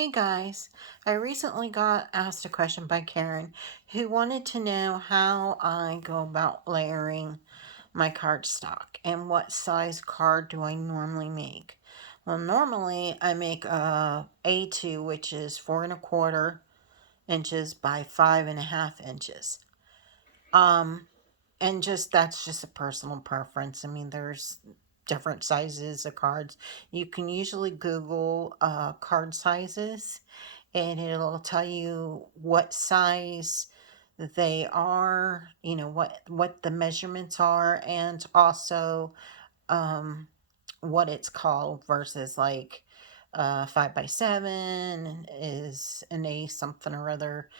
Hey guys, I recently got asked a question by Karen who wanted to know how I go about layering my cardstock and what size card do I normally make. Well, normally I make a A2, which is 4¼ inches by 5½ inches. And that's just a personal preference. I mean, there's different sizes of cards. You can usually Google card sizes and it'll tell you what size they are, what the measurements are, and also what it's called versus like 5x7 is an A something or other.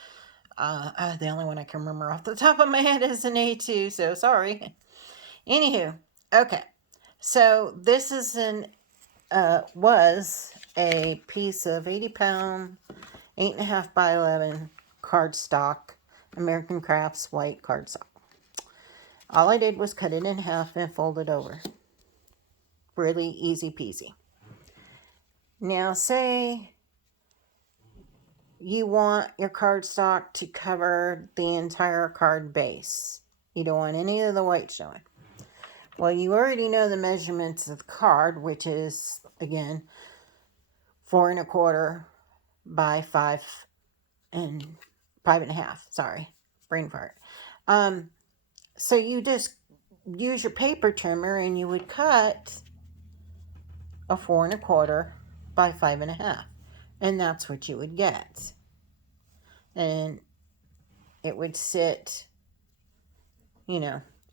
The only one I can remember off the top of my head is an A2, so sorry. Anywho, okay. So this is was a piece of 80-pound, 8.5 by 11 cardstock, American Crafts white cardstock. All I did was cut it in half and fold it over. Really easy peasy. Now say you want your cardstock to cover the entire card base. You don't want any of the white showing. Well, you already know the measurements of the card, which is, again, 4¼ by 5.5. Sorry, brain fart. So you just use your paper trimmer and you would cut a 4¼ by 5.5, and that's what you would get. And it would sit,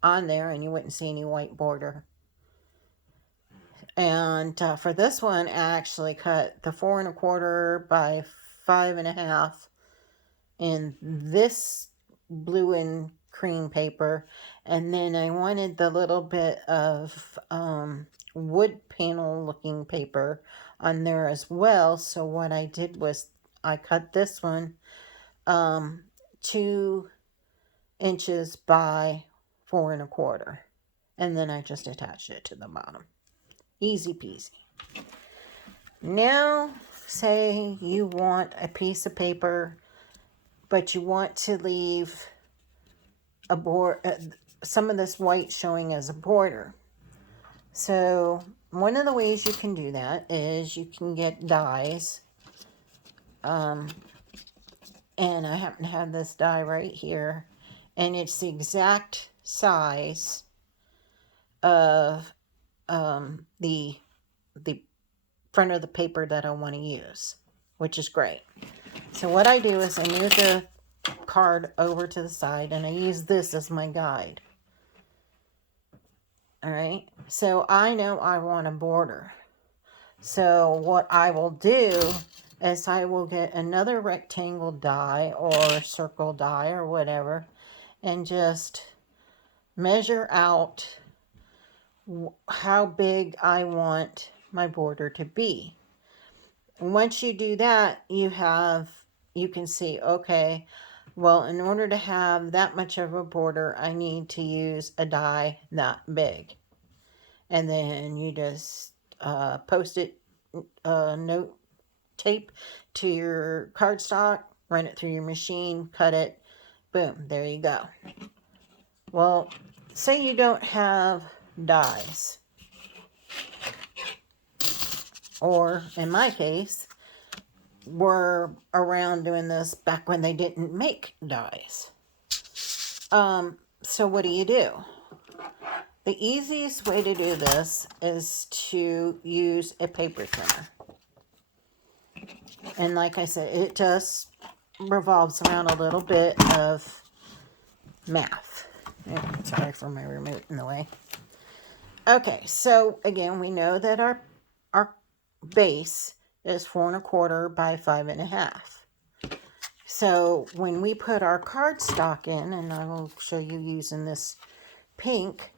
on there, and you wouldn't see any white border. And for this one, I actually cut the 4¼ by 5.5 in this blue and cream paper, and then I wanted the little bit of wood panel looking paper on there as well. So what I did was I cut this one 2 inches by 4¼ and then I just attached it to the bottom. Easy peasy. Now say you want a piece of paper but you want to leave some of this white showing as a border. So one of the ways you can do that is you can get dies. And I happen to have this die right here, and it's the exact size of the front of the paper that I want to use, which is great. So what I do is I move the card over to the side and I use this as my guide. All right, so I know I want a border. So what I will do is I will get another rectangle die or circle die or whatever and just measure out how big I want my border to be. Once you do that, you can see, okay, well, in order to have that much of a border, I need to use a die that big. And then you just post-it note tape to your cardstock, run it through your machine, cut it, boom, there you go. Well, say you don't have dies, or in my case, we're around doing this back when they didn't make dies. So what do? The easiest way to do this is to use a paper trimmer. And like I said, it just revolves around a little bit of math. Sorry for my remote in the way. Okay, so again, we know that our base is 4¼ by 5.5. So when we put our cardstock in, and I will show you using this pink,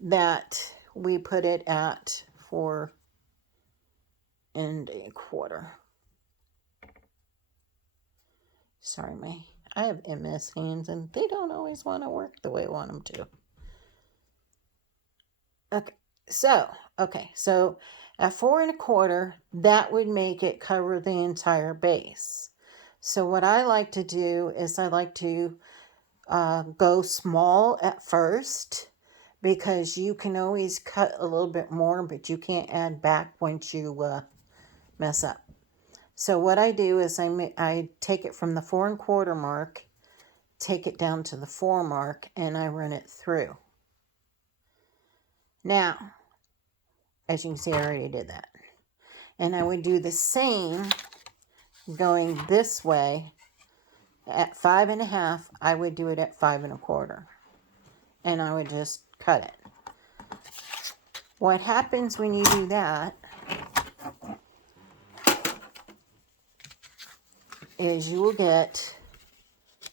that we put it at 4¼ Sorry, I have MS hands and they don't always want to work the way I want them to. Okay, so At 4 1/4, that would make it cover the entire base. So what I like to do is I like to go small at first, because you can always cut a little bit more, but you can't add back once you mess up. So what I do is I take it from the 4 1/4 mark, take it down to the 4 mark, and I run it through. Now, as you can see, I already did that. And I would do the same going this way. At 5 1/2, I would do it at 5 1/4. And I would just cut it. What happens when you do that is you will get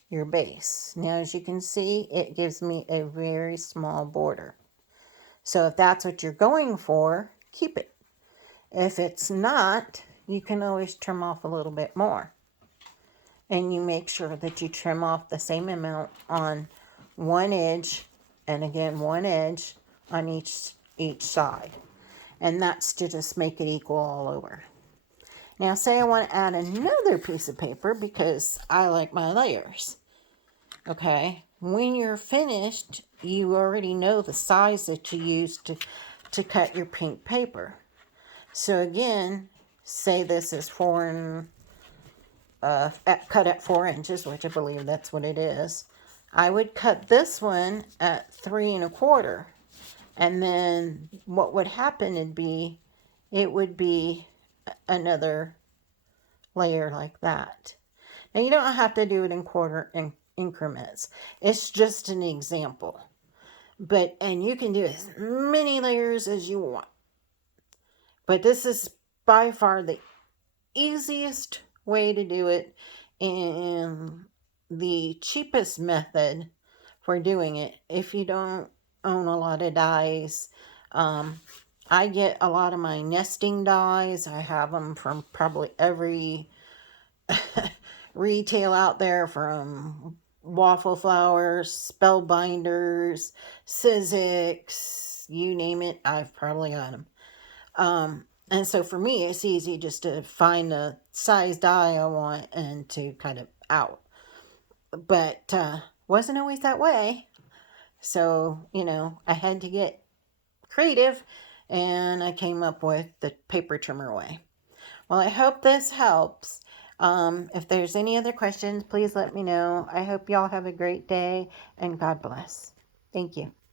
your base. Now, as you can see, it gives me a very small border. So if that's what you're going for, keep it. If it's not, you can always trim off a little bit more. And you make sure that you trim off the same amount on one edge, and again one edge on each side. And that's to just make it equal all over. Now say I want to add another piece of paper because I like my layers. Okay, when you're finished, you already know the size that you use to cut your pink paper. So again, say this is cut at 4 inches, which I believe that's what it is. I would cut this one at 3 1/4. And then what would happen would be, it would be another layer like that. Now you don't have to do it in quarter increments. It's just an example. And you can do as many layers as you want. But this is by far the easiest way to do it and the cheapest method for doing it if you don't own a lot of dies. I get a lot of my nesting dies. I have them from probably every retail out there, from Waffle Flowers, Spellbinders, Sizzix, you name it, I've probably got them. And so for me, it's easy just to find the size die I want and to cut it out. But wasn't always that way. So, I had to get creative, and I came up with the paper trimmer way. Well, I hope this helps. If there's any other questions, please let me know. I hope y'all have a great day, and God bless. Thank you.